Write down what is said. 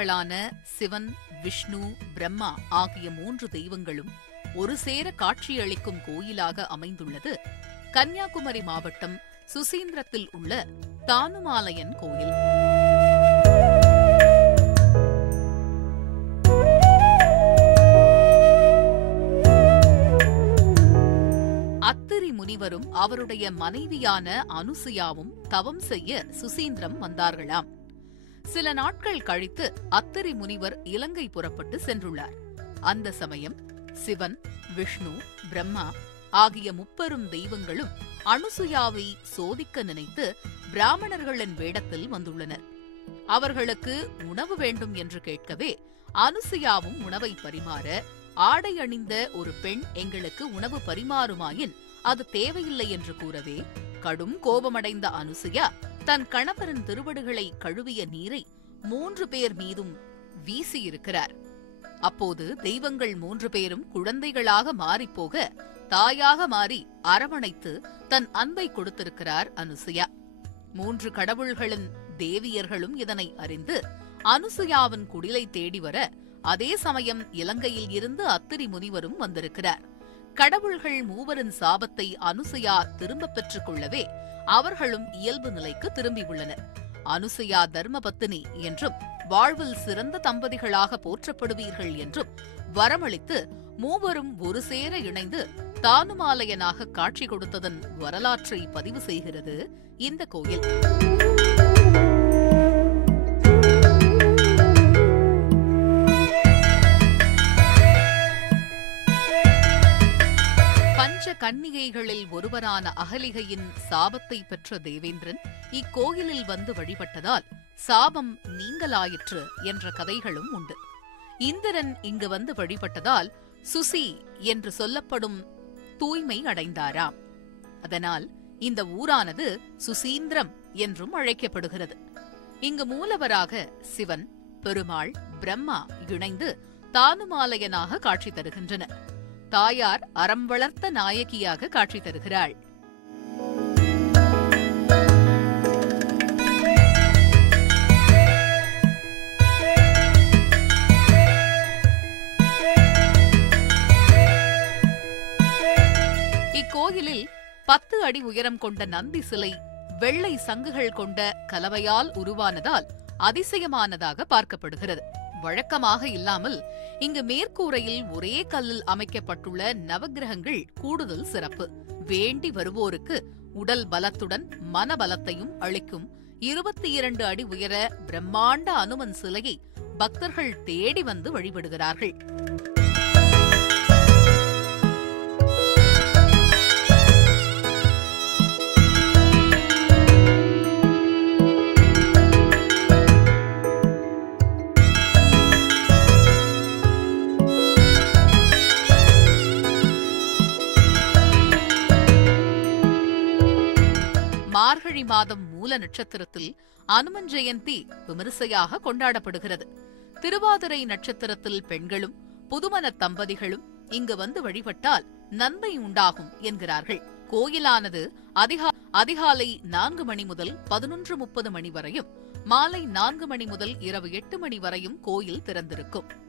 தெய்வங்களான சிவன் விஷ்ணு பிரம்மா ஆகிய மூன்று தெய்வங்களும் ஒரு சேர காட்சியளிக்கும் கோயிலாக அமைந்துள்ளது. கன்னியாகுமரி மாவட்டம் சுசீந்திரத்தில் உள்ள தானுமாலயன் கோயில். அத்திரி முனிவரும் அவருடைய மனைவியான அனுசுயாவும் தவம் செய்ய சுசீந்திரம் வந்தார்களாம். சில நாட்கள் கழித்து அத்தரி முனிவர் இலங்கை புறப்பட்டு சென்றுள்ளார். அந்த சமயம் சிவன் விஷ்ணு பிரம்மா ஆகிய முப்பெரும் தெய்வங்களும் அனுசுயாவை சோதிக்க நினைத்து பிராமணர்களின் வேடத்தில் வந்துள்ளனர். அவர்களுக்கு உணவு வேண்டும் என்று கேட்கவே அனுசுயாவும் உணவை பரிமாற ஆடை அணிந்த ஒரு பெண் எங்களுக்கு உணவு பரிமாறுமாயின் அது தேவையில்லை என்று கூறவே கடும் கோபமடைந்த அனுசுயா தன் கணவரின் திருவடுகளை கழுவிய நீரை மூன்று பேர் மீதும் வீசியிருக்கிறார். அப்போது தெய்வங்கள் மூன்று பேரும் குழந்தைகளாக மாறிப்போக தாயாக மாறி அரவணைத்து தன் அன்பை கொடுத்திருக்கிறார் அனுசுயா. மூன்று கடவுள்களின் தேவியர்களும் இதனை அறிந்து அனுசுயாவின் குடிலை தேடி வர அதே சமயம் இலங்கையில் இருந்து அத்திரி முனிவரும் வந்திருக்கிறார். கடவுள்கள் மூவரின் சாபத்தை அனுசையா திரும்பப் பெற்றுக் கொள்ளவே அவர்களும் இயல்பு நிலைக்கு திரும்பியுள்ளனர் அனுசையா தர்மபத்தினி என்றும் வாழ்வில் சிறந்த தம்பதிகளாக போற்றப்படுவீர்கள் என்றும் வரமளித்து மூவரும் ஒரு சேர இணைந்து தானுமாலயனாக காட்சி கொடுத்ததன் வரலாற்றை பதிவு செய்கிறது இந்த கோயில். பஞ்ச கன்னிகைகளில் ஒருவரான அகலிகையின் சாபத்தை பெற்ற தேவேந்திரன் இக்கோயிலில் வந்து வழிபட்டதால் சாபம் நீங்கலாயிற்று என்ற கதைகளும் உண்டு. இந்திரன் இங்கு வந்து வழிபட்டதால் சுசி என்று சொல்லப்படும் தூய்மை அடைந்தாராம். அதனால் இந்த ஊரானது சுசீந்திரம் என்றும் அழைக்கப்படுகிறது. இங்கு மூலவராக சிவன் பெருமாள் பிரம்மா இணைந்து தானுமாலயனாக காட்சி தருகின்றனர். தாயார் அறம் வளர்த்த நாயகியாக காட்சி தருகிறாள். இக்கோயிலில் பத்து அடி உயரம் கொண்ட நந்தி சிலை வெள்ளை சங்குகள் கொண்ட கலவையால் உருவானதால் அதிசயமானதாக பார்க்கப்படுகிறது. வழக்கமாக இல்லாமல் இங்கு மேற்கூரையில் ஒரே கல்லில் அமைக்கப்பட்டுள்ள நவக்கிரகங்கள் கூடுதல் சிறப்பு. வேண்டி வருவோருக்கு உடல் பலத்துடன் மன பலத்தையும் அளிக்கும் இருபத்தி இரண்டு அடி உயர பிரம்மாண்ட அனுமன் சிலையை பக்தர்கள் தேடி வந்து வழிபடுகிறார்கள். மார்கழி மாதம் மூல நட்சத்திரத்தில் அனுமன் ஜெயந்தி விமரிசையாக கொண்டாடப்படுகிறது. திருவாதிரை நட்சத்திரத்தில் பெண்களும் புதுமண தம்பதிகளும் இங்கு வந்து வழிபட்டால் நன்மை உண்டாகும் என்கிறார்கள். கோயிலானது அதிகா அதிகாலை நான்கு மணி முதல் பதினொன்று முப்பது மணி வரையும் மாலை நான்கு மணி முதல் இரவு எட்டு மணி வரையும் கோயில் திறந்திருக்கும்.